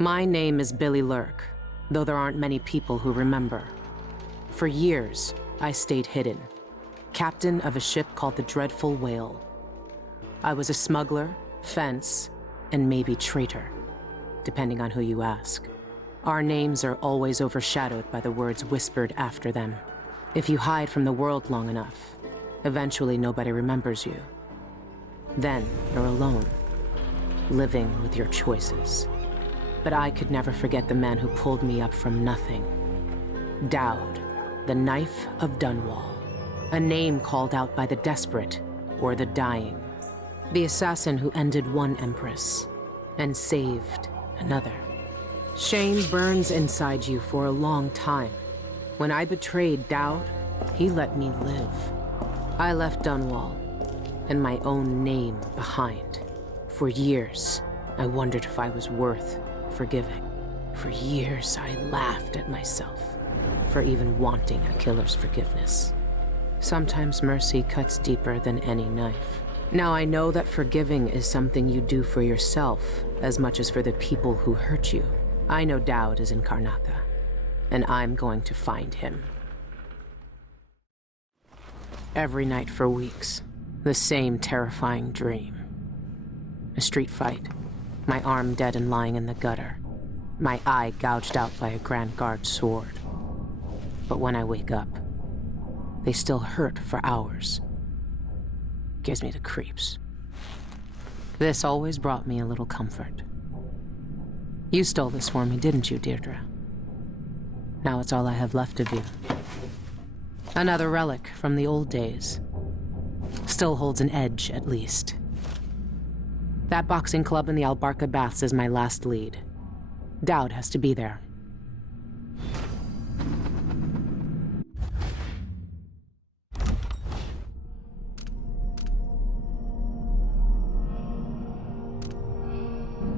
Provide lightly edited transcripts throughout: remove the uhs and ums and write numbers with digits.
My name is Billy Lurk, though there aren't many people who remember. For years, I stayed hidden, captain of a ship called the Dreadful Whale. I was a smuggler, fence, and maybe traitor, depending on who you ask. Our names are always overshadowed by the words whispered after them. If you hide from the world long enough, eventually nobody remembers you. Then you're alone, living with your choices. But I could never forget the man who pulled me up from nothing. Dowd, the Knife of Dunwall. A name called out by the desperate or the dying. The assassin who ended one empress and saved another. Shame burns inside you for a long time. When I betrayed Dowd, he let me live. I left Dunwall and my own name behind. For years, I wondered if I was worth forgiving. For years, I laughed at myself for even wanting a killer's forgiveness. Sometimes mercy cuts deeper than any knife. Now I know that forgiving is something you do for yourself as much as for the people who hurt you. I know Dowd is in Karnatha, and I'm going to find him. Every night for weeks, the same terrifying dream. A street fight, my arm dead and lying in the gutter, my eye gouged out by a Grand Guard sword. But when I wake up, they still hurt for hours. Gives me the creeps. This always brought me a little comfort. You stole this for me, didn't you, Deirdre? Now it's all I have left of you. Another relic from the old days. Still holds an edge, at least. That boxing club in the Albarca Baths is my last lead. Dowd has to be there.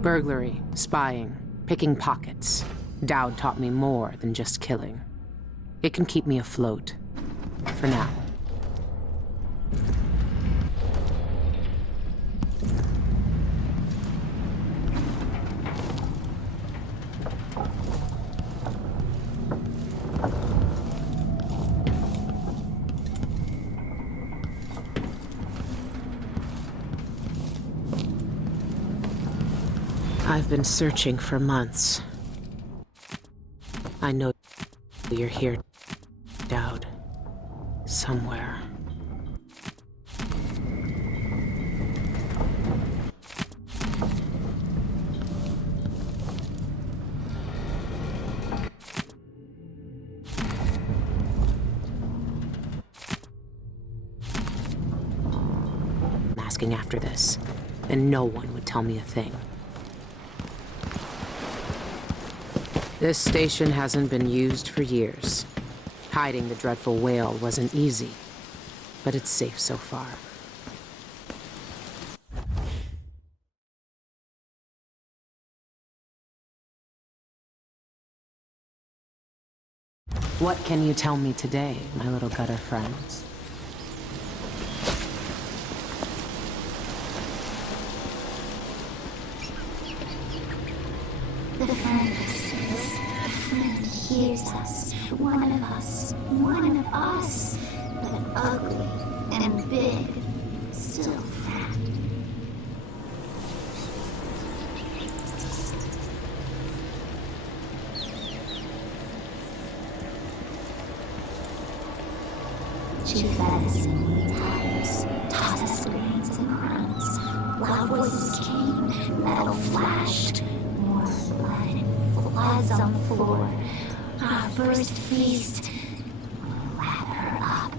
Burglary, spying, picking pockets. Dowd taught me more than just killing. It can keep me afloat. For now. I've been searching for months. I know you're here, Dowd. Somewhere. I'm asking after this, and no one would tell me a thing. This station hasn't been used for years. Hiding the Dreadful Whale wasn't easy, but it's safe so far. What can you tell me today, my little gutter friends? The friend listens. The friend hears us. One of us. One of us. But ugly and big. Still friend. She fed us in new times. Tossed us grains and crumbs. Loud voices came. Metal flashed. Floods on the floor. Our first feast. We'll wrap her up.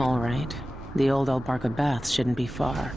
All right. The old Albarca Baths shouldn't be far.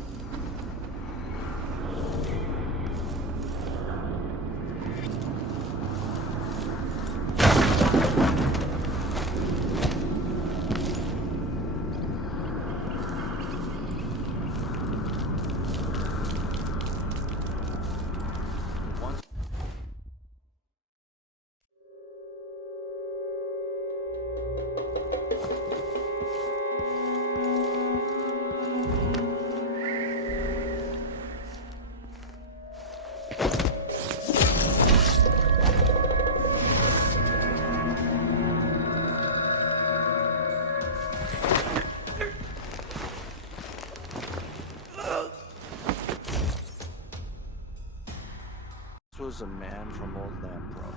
Was a man from Old Lampro.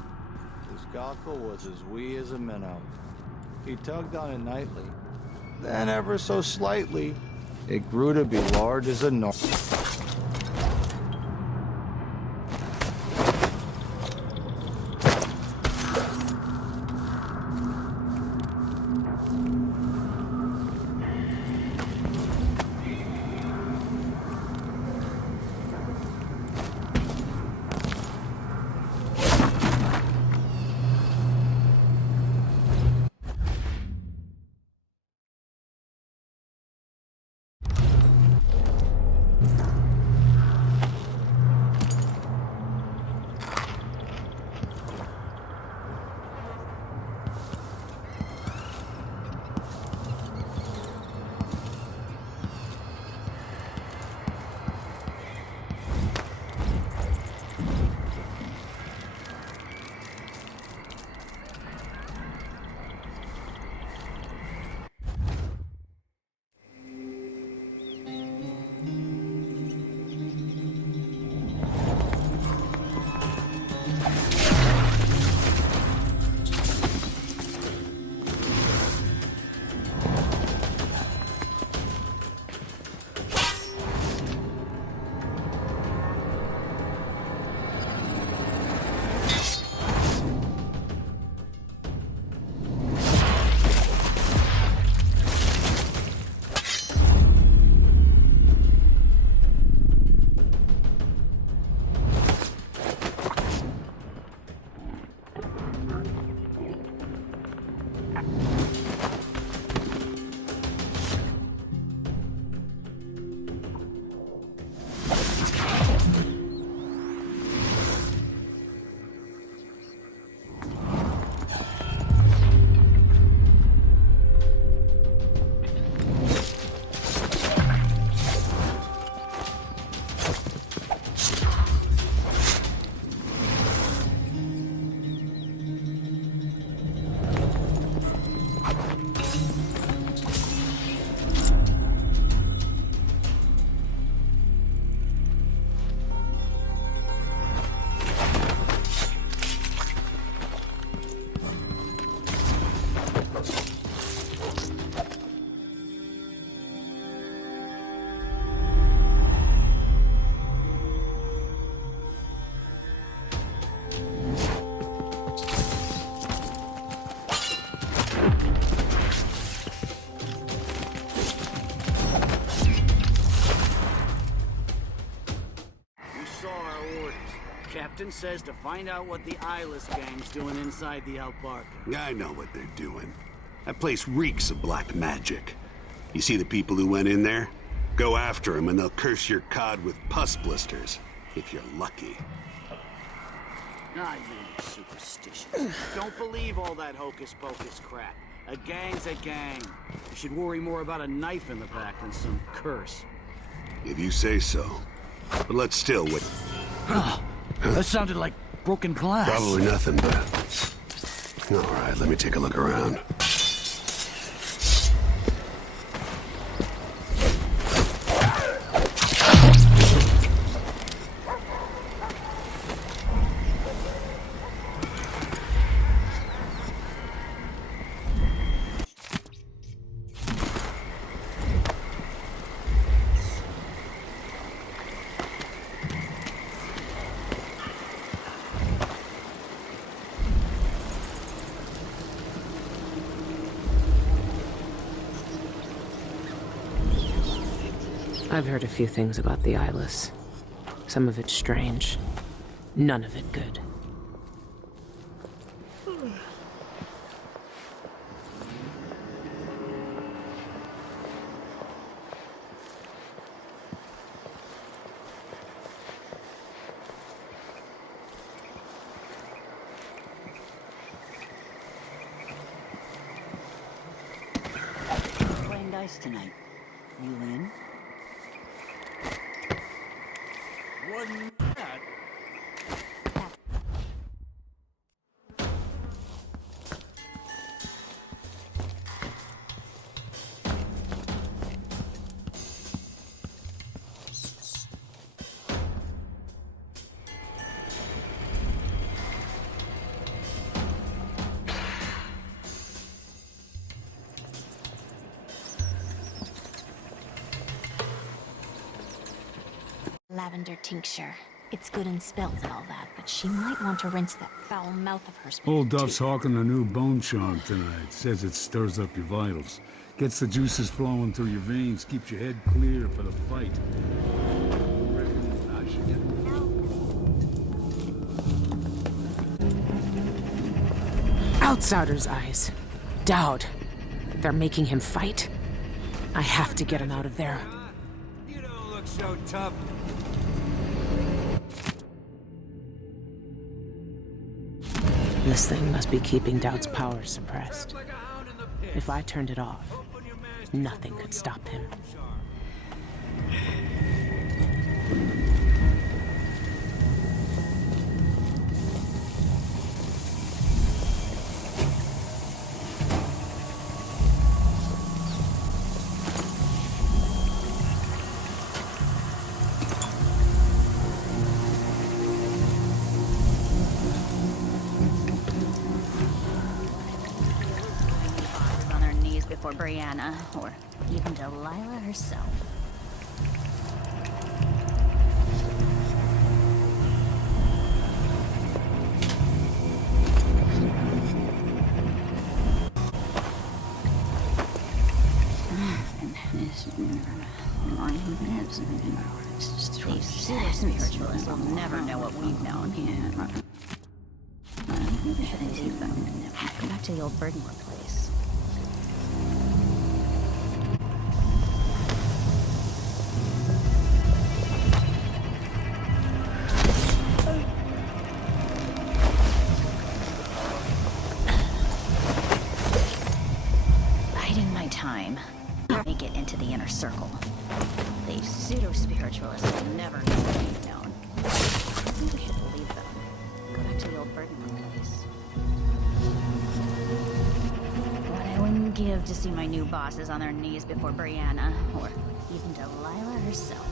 His cockle was as wee as a minnow. He tugged on it nightly. Then, ever so slightly, it grew to be large as a Captain says to find out what the Eyeless gang's doing inside the Albarca. I know what they're doing. That place reeks of black magic. You see the people who went in there? Go after them and they'll curse your cod with pus blisters, if you're lucky. I mean, superstition. Don't believe all that hocus-pocus crap. A gang's a gang. You should worry more about a knife in the back than some curse. If you say so. But let's still wait. That sounded like broken glass. Probably nothing, but... All right, let me take a look around. I've heard a few things about the Eyeless. Some of it strange. None of it good. Playing dice tonight. You in? Wasn't that? Lavender tincture. It's good in spells and all that, but she might want to rinse that foul mouth of hers. Old Duff's hawking the new bone charm tonight. Says it stirs up your vitals. Gets the juices flowing through your veins, keeps your head clear for the fight. I should get... Outsider's eyes. Dowd. They're making him fight. I have to get him out of there. You don't look so tough. This thing must be keeping Dowd's power suppressed. If I turned it off, nothing could stop him. On her knees before Brianna, or even Delilah herself. These spiritualists will never know what we've known. Should I leave them? Go back to the old Bergenmore place. Biding my time. Make it into the inner circle. These pseudo-spiritualists will never know what we've known. I think we should leave them. Go back to the old Bergenmore place. What I wouldn't give to see my new bosses on their knees before Brianna, or even Delilah herself.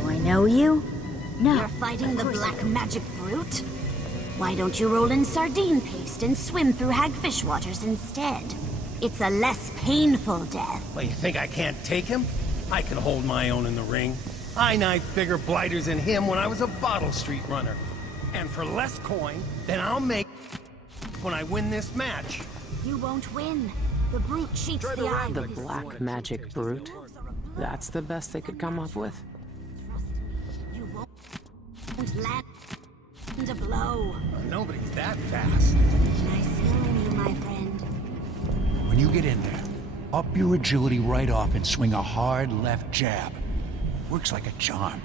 Do I know you? No. You're fighting the black magic brute? Why don't you roll in sardine paste and swim through hagfish waters instead? It's a less painful death. Well, you think I can't take him? I can hold my own in the ring. I knifed bigger blighters than him when I was a Bottle Street runner. And for less coin than I'll make when I win this match. You won't win. The brute cheats the eye The with his black sword. magic brute? That's the best they could come up with? You won't land a blow. Nobody's that fast. Nice knowing you, my friend. When you get in there, up your agility right off and swing a hard left jab. Works like a charm.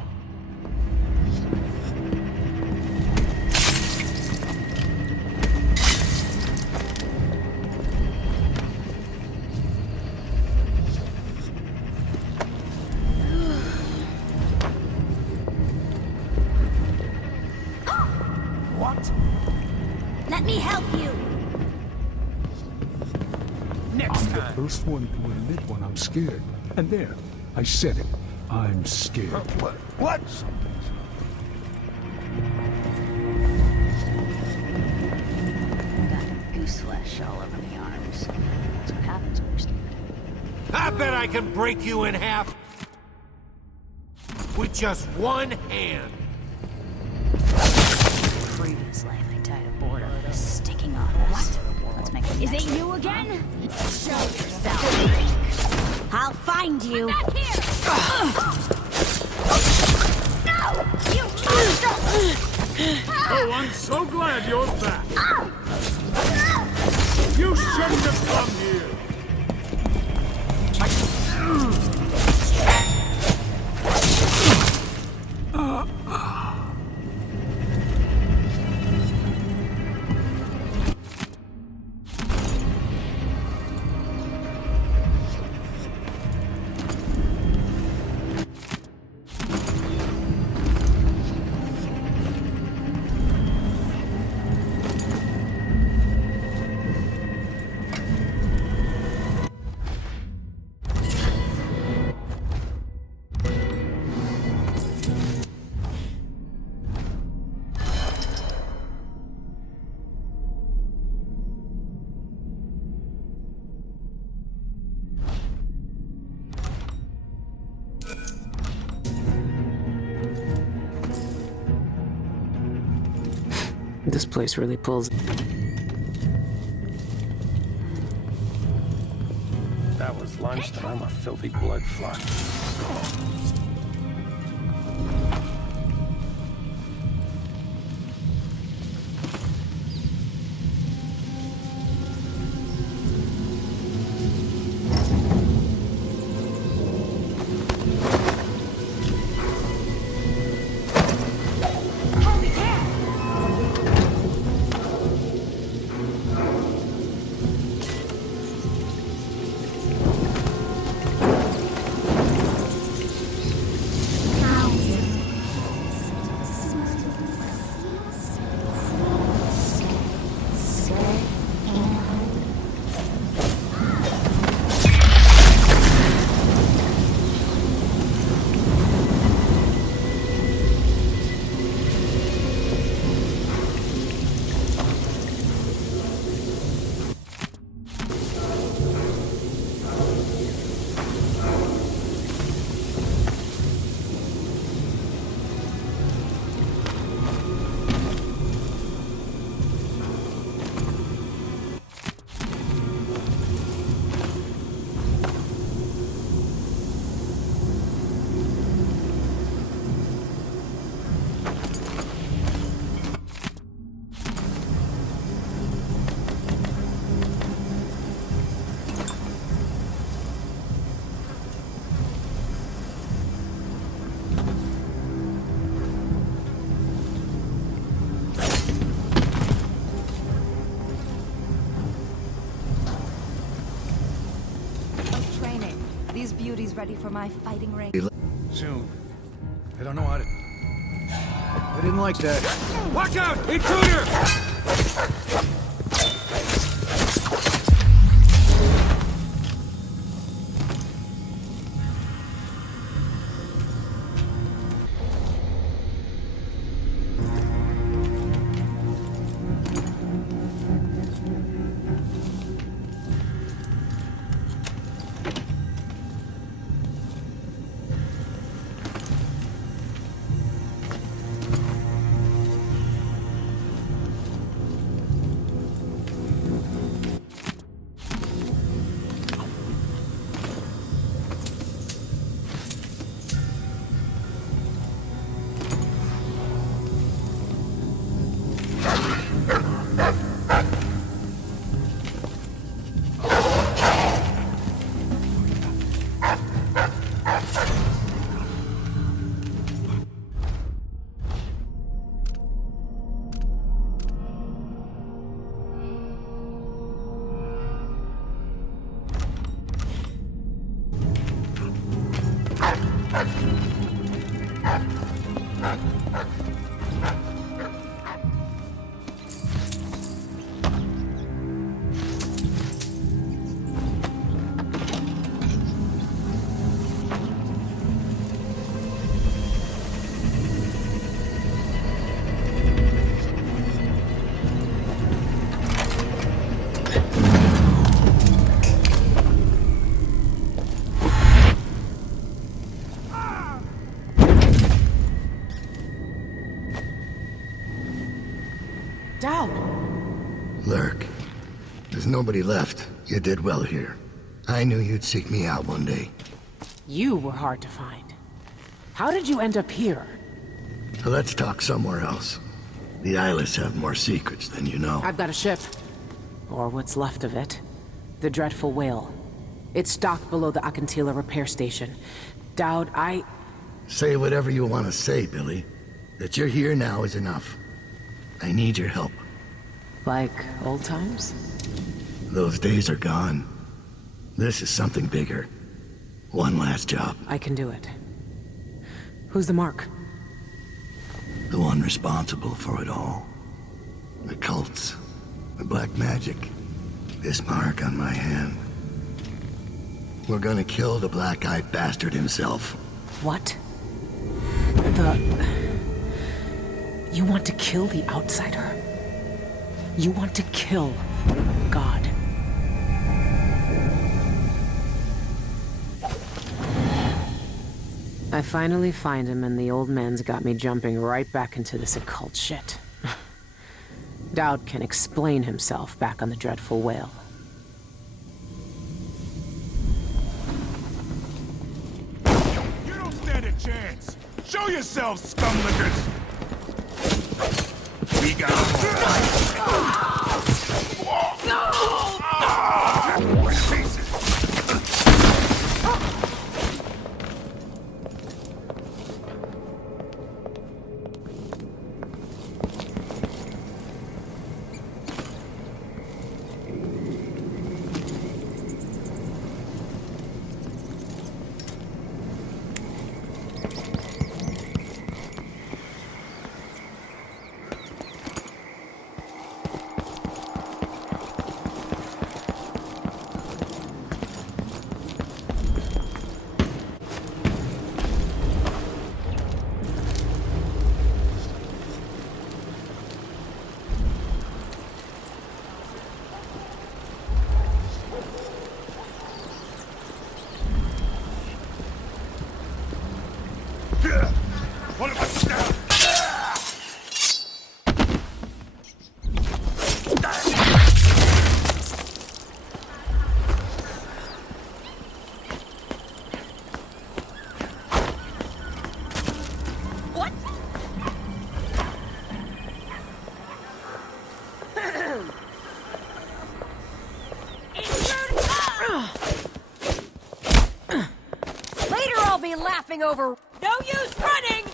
What? Let me help you. Next I'm the time. first one to admit when I'm scared. And there, I said it. I'm scared. What? Got goose flesh all over the arms. That's what happens when you're scared. I bet I can break you in half with just one hand. Previous life, I died of boredom in a stinking office. What? Let's make it. Is it you again? Show yourself. I'll find you. Back here! No! You monster! Oh, I'm so glad you're back. You shouldn't have come here. This place really pulls. That was lunch, then I'm a filthy blood fly. These beauties ready for my fighting ring. Soon. I don't know how to... I didn't like that. Watch out! Intruder! Dowd! Lurk. There's nobody left. You did well here. I knew you'd seek me out one day. You were hard to find. How did you end up here? Let's talk somewhere else. The Eyeless have more secrets than you know. I've got a ship. Or what's left of it. The Dreadful Whale. It's docked below the Akantila repair station. Dowd, Say whatever you want to say, Billy. That you're here now is enough. I need your help. Like old times? Those days are gone. This is something bigger. One last job. I can do it. Who's the mark? The one responsible for it all. The cults. The black magic. This mark on my hand. We're gonna kill the black-eyed bastard himself. What? You want to kill the outsider? You want to kill God? I finally find him, and the old man's got me jumping right back into this occult shit. Dowd can explain himself back on the Dreadful Whale. You don't stand a chance! Show yourselves, scumlickers! We got them all. Pieces. What about now? What? Later I'll be laughing over... No use running!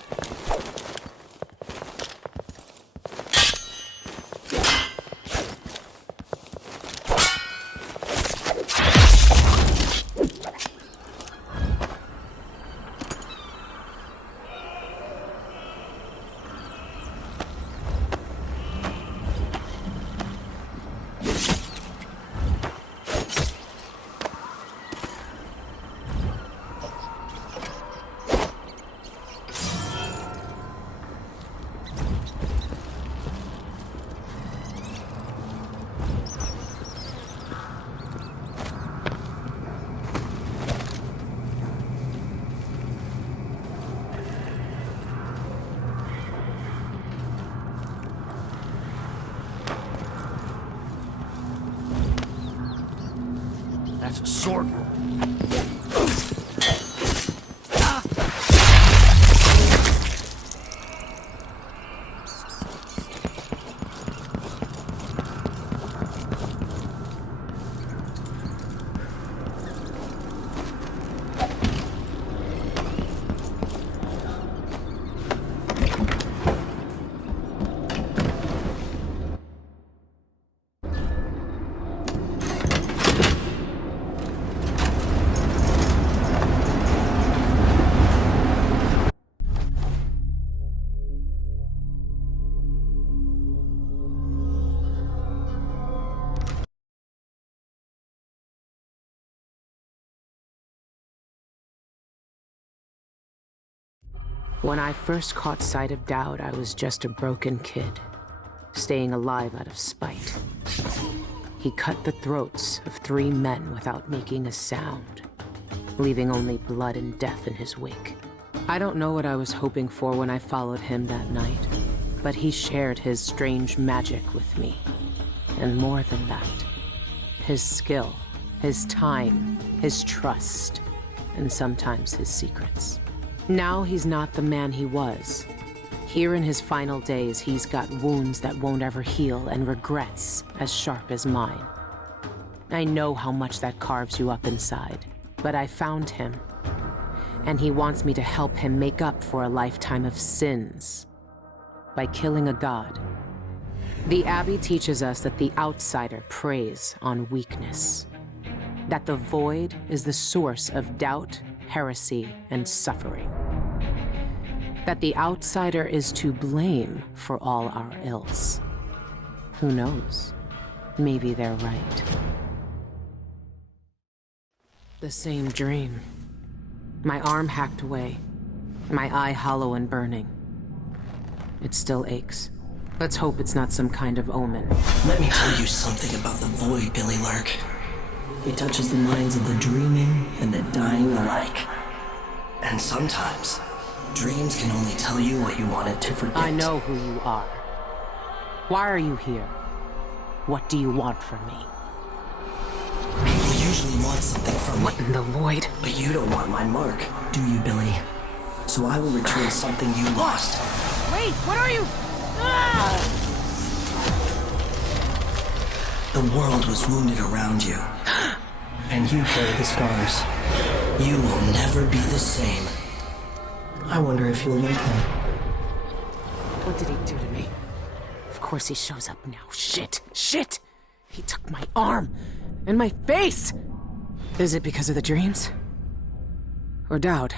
That's a sword roll. When I first caught sight of Dowd, I was just a broken kid, staying alive out of spite. He cut the throats of 3 men without making a sound, leaving only blood and death in his wake. I don't know what I was hoping for when I followed him that night. But he shared his strange magic with me. And more than that, his skill, his time, his trust, and sometimes his secrets. Now he's not the man he was. Here in his final days, he's got wounds that won't ever heal and regrets as sharp as mine. I know how much that carves you up inside, but I found him. And he wants me to help him make up for a lifetime of sins by killing a god. The Abbey teaches us that the outsider preys on weakness, that the void is the source of doubt, heresy, and suffering, that the outsider is to blame for all our ills. Who knows? Maybe they're right. The same dream. My arm hacked away, my eye hollow and burning. It still aches. Let's hope it's not some kind of omen. Let me tell you something about the void, Billy Lurk. It touches the minds of the dreaming and the dying alike. And sometimes, dreams can only tell you what you wanted to forget. I know who you are. Why are you here? What do you want from me? People usually want something from me. What in the void? But you don't want my mark, do you, Billy? So I will return something you lost. Wait, what are you? Ah! The world was wounded around you. And you carry the scars. You will never be the same. I wonder if you'll like them. What did he do to me? Of course he shows up now. Shit! Shit! He took my arm! And my face! Is it because of the dreams? Or doubt?